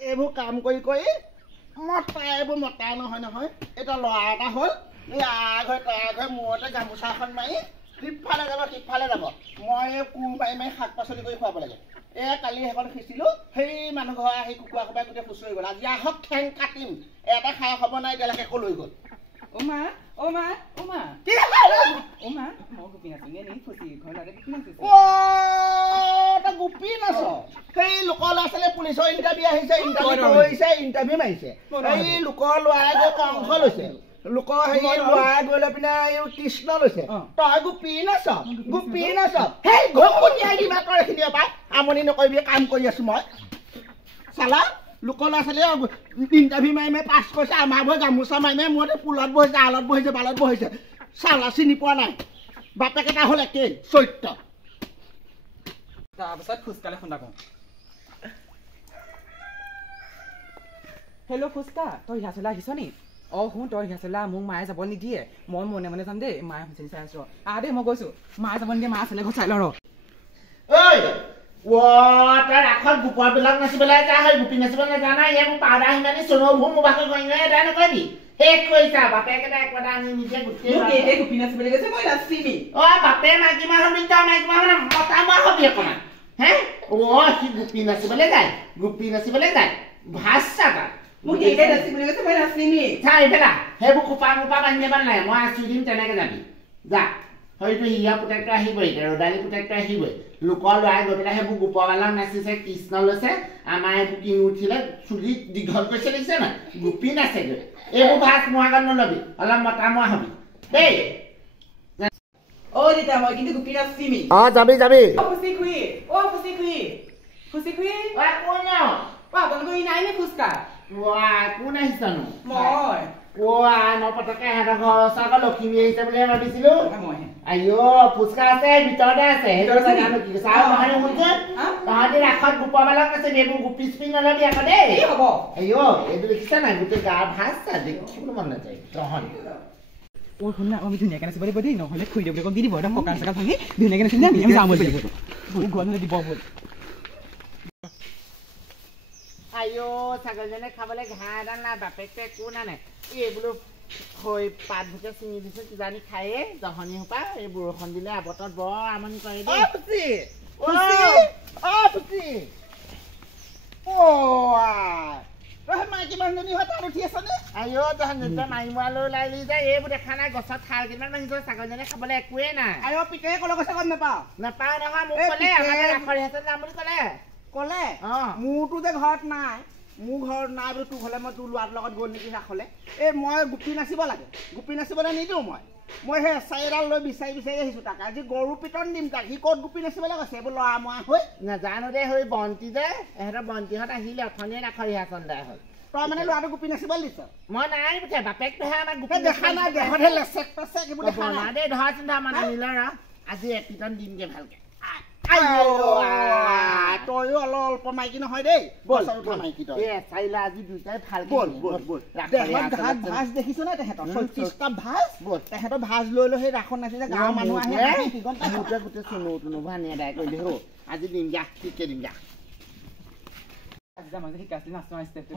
এইবোৰ কাম কৰি কৰি এইবোৰ মতা নহয় এটা ল'ৰা এটা হ'ল এই আগৰ মূৰতে গামোচা এখন মাৰি সিফালে যাব মই কোৰ মাৰি শাক পাচলি কৰি খুৱাব লাগে কালি সেইখন সিঁচিলো সেই মানুহ ঘৰ আহি কুকুৰা কোবাই গোটেই খুচৰি গ'ল আজি আহক ঠেং কাটিম এটা খাই হ'ব নাই এতিয়ালৈকে একো লৈ গ'ল গোপিন আছ সেই লোকৰ ল'ৰা ছোৱালীয়ে পুলিচৰ ইণ্টাৰভিউ আহিছে ইণ্টাৰভিউ মাৰিছে এই লোকৰ ল'ৰাই গৈ কংস লৈছে লোকৰ হেৰি ল'ৰাই গৈ লৈ পিনে কৃষ্ণ লৈছে তই গোপিন আছ সেই ঘুমুটিয়াই দিবা তই এইখিনি পাই আমনি নকৰিবি কাম কৰি আছো মই চালা লোকৰ ল'ৰা ছোৱালীয়ে ইণ্টাৰভিউ মাৰি পাছ কৰিছে আমাৰ বৈ গামোচা মাৰি মূৰতে পুলত বহিছে আলত বহিছে বালত বহিছে চালা চিনি পোৱা নাই বাপেক এটা হ'ল একেই চৰিত্ৰ তাৰপিছত ফুচকালে খুন্দা কওঁ হেল্ল' ফুচকা তই ৰিহাৰ্চেল আহিছ নি শুন তই ৰিহাৰ্চেল মোক মায়ে যাব নিদিয়ে মই মনে মনে যাম দেই মায়ে হুঁচৰি চাই আছো দেই মই কৈছো মায়ে যাব নিদিয়ে মা আছিলে ঘৰ চাই ল তই ৰাখত গোপৰ বিলাক নাচিবলৈ যা হয় গোপী নাচিবলৈ জানা এইবোৰ পাউডা সিমানি চনৌভূম মোবাইল কৰি এদাই নকৰিবি শেষ কৰিছা বাপেক এটা একোটা আনি নিজে গোটেই গোপী নাচিবলৈ গৈছে মই নাচিবি বাপে মাইকী মাহ হবি তই মাইকী মাহ মানে মতা মাহ হবি অকণমান হে সি গোপী নাচিবলৈ যায় ভাজ চাবা মোক এইটাই নাচিবলৈ গৈছে মই নাচিমি চাই পেলা সেইবোৰ কোপা বান্ধি যাব নাই মই আছো দিম তেনেকে যাবি যা হয়তো হিয়া পুতেকটো আহিবই এতিয়া ৰদালি পুতেকটো আহিবই লোকৰ ল'ৰাই গৈ পেলাই সেইবোৰ গোপবালক নাচিছে কৃষ্ণ লৈছে আমাৰ এইবোৰ কিনি উঠিলে চুলি দীঘল কৰিছে দেখিছে নাই গোপী নাচেগৈ এইবোৰ ভাজ মোৱাগত নলবি অলপ মতা মোৱা হবি দেই দেতা মই কিন্তু গোপী নাচিমি যাবি ফুচি খুই কোন আপোনালোকৰ ই নাই নে ফুচকা কোন আহিছানো মই মই পতকে সিহঁতৰ ঘৰ ওচৰ লখিমী আহিছে বুলি ভাবিছিলো ফুচকা আছে ভিতৰতে আছে তহঁতি ৰাখত গোপবালক আছে এইবোৰ গোপী চুপি নলবি আকৌ দেই হ'ব এইটো দেখিছা নাই গোটেই গা ভাজ দেখিবলৈ মন নাযায় তহঁতি শুনা আমি ধুনীয়াকে নাচিব লাগিব দেই নহ'লে খুৰি দেউতাকক দি দিব একদম কঁকাল চকাল ভাঙি ধুনীয়াকে নাচিম আমি যাওঁ বুলি ঘৰলৈ দিব হ'ল ছাগলজনে খাবলৈ ঘাঁহ এডাল নাই বাপেকটো একো নানে এইবোলো পাত ভুকে চিঙি দিছো কিজানি খায়ে জহনি সোপা এই বৰষুণ দিলে আবতত বৰ আমনি কৰে মাইকী মানুহজনী হয় তাত উঠি আছনে মাৰি মোৱালৈ ওলাই লি যায় এইবোৰ দেখা নাই গছত খাল কিমান মাৰিছো ছাগলজনে খাবলৈ একোৱেই নাই পিতে ক'লে কৈছে গম নাপাওঁ নহয় মোক ক'লে ৰাখৰ ৰিহাৰ্চেল যাম বুলি ক'লে মোৰতো যে ঘৰত নাই মোৰ ঘৰত নাই বোলো তোৰ ঘৰলে মই তোৰ ল'ৰাটোৰ লগত গ'ল নেকি ৰাখলে মই গোপী নাচিব লাগে গোপী নাচিবলৈ নিদিওঁ মই সেই এচাৰি এডাল লৈ বিচাৰি আহিছো তাক আজি গৰু পিটন দিম তাক সি ক'ত গোপী নাচিবলৈ কৈছে এইবোৰ ল'ৰা মোৱা হৈ নাজানো দে হৈ বন্তি যে এহেঁতৰ বন্তিহঁত আহিলে অথনিয়ে ৰাখৰ ৰিহাৰ্চেল দাই হ'ল তই মানে ল'ৰাটো গোপী নাচিবলৈ দিছ মই নাই পঠিয়া বাপেকটোহে আমাক গোপী দেখা নাই দেহতহে লেচেক পেচেক এইবোৰ দেখা নাই দেই ধৰা চিন্তা মানে নিলৰ আজি এপিটন দিমগে ভালকে তয়ো অল্প মাইকী নহয় দেই আজি দুইটাই ভাল ভাজ দেখিছ নে তেহেঁতৰ ৩০টা ভাজ তেহেঁতৰ ভাজ লৈ সেই ৰাখন নাচিছে গাঁৱৰ মানুহ আহে গোটেই চুনৌটো ভানি আদায় কৰিলে হ আজি দিম যা ঠিকে দিম যা শিকাইছিলি নাচৰ ষ্টেপটো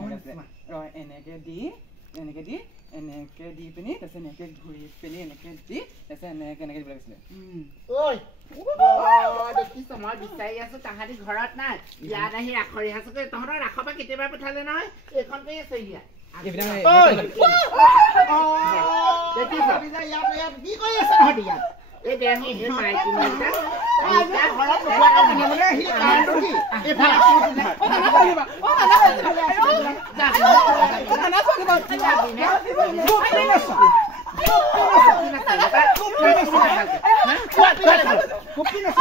এনেকে দি পিনি তাৰপিছত এনেকে ঘূৰি পিনি এনেকে দি তাৰপিছত এনেকে দিব লাগিছিলে দেখিছ মই বিচাৰি আছো তাহাঁতি ঘৰত নাই ইয়াত আহি ৰাখৰ ৰিহাৰ্চেল কৰি তহঁতৰ ৰাখৰ পৰা কেতিয়াবা পঠালে নহয় এইখন কৰি আছে ইয়াত কি কৰি আছে তহঁতি ইয়াত এই দেহি মাইকী মানুহ গোপী নাচ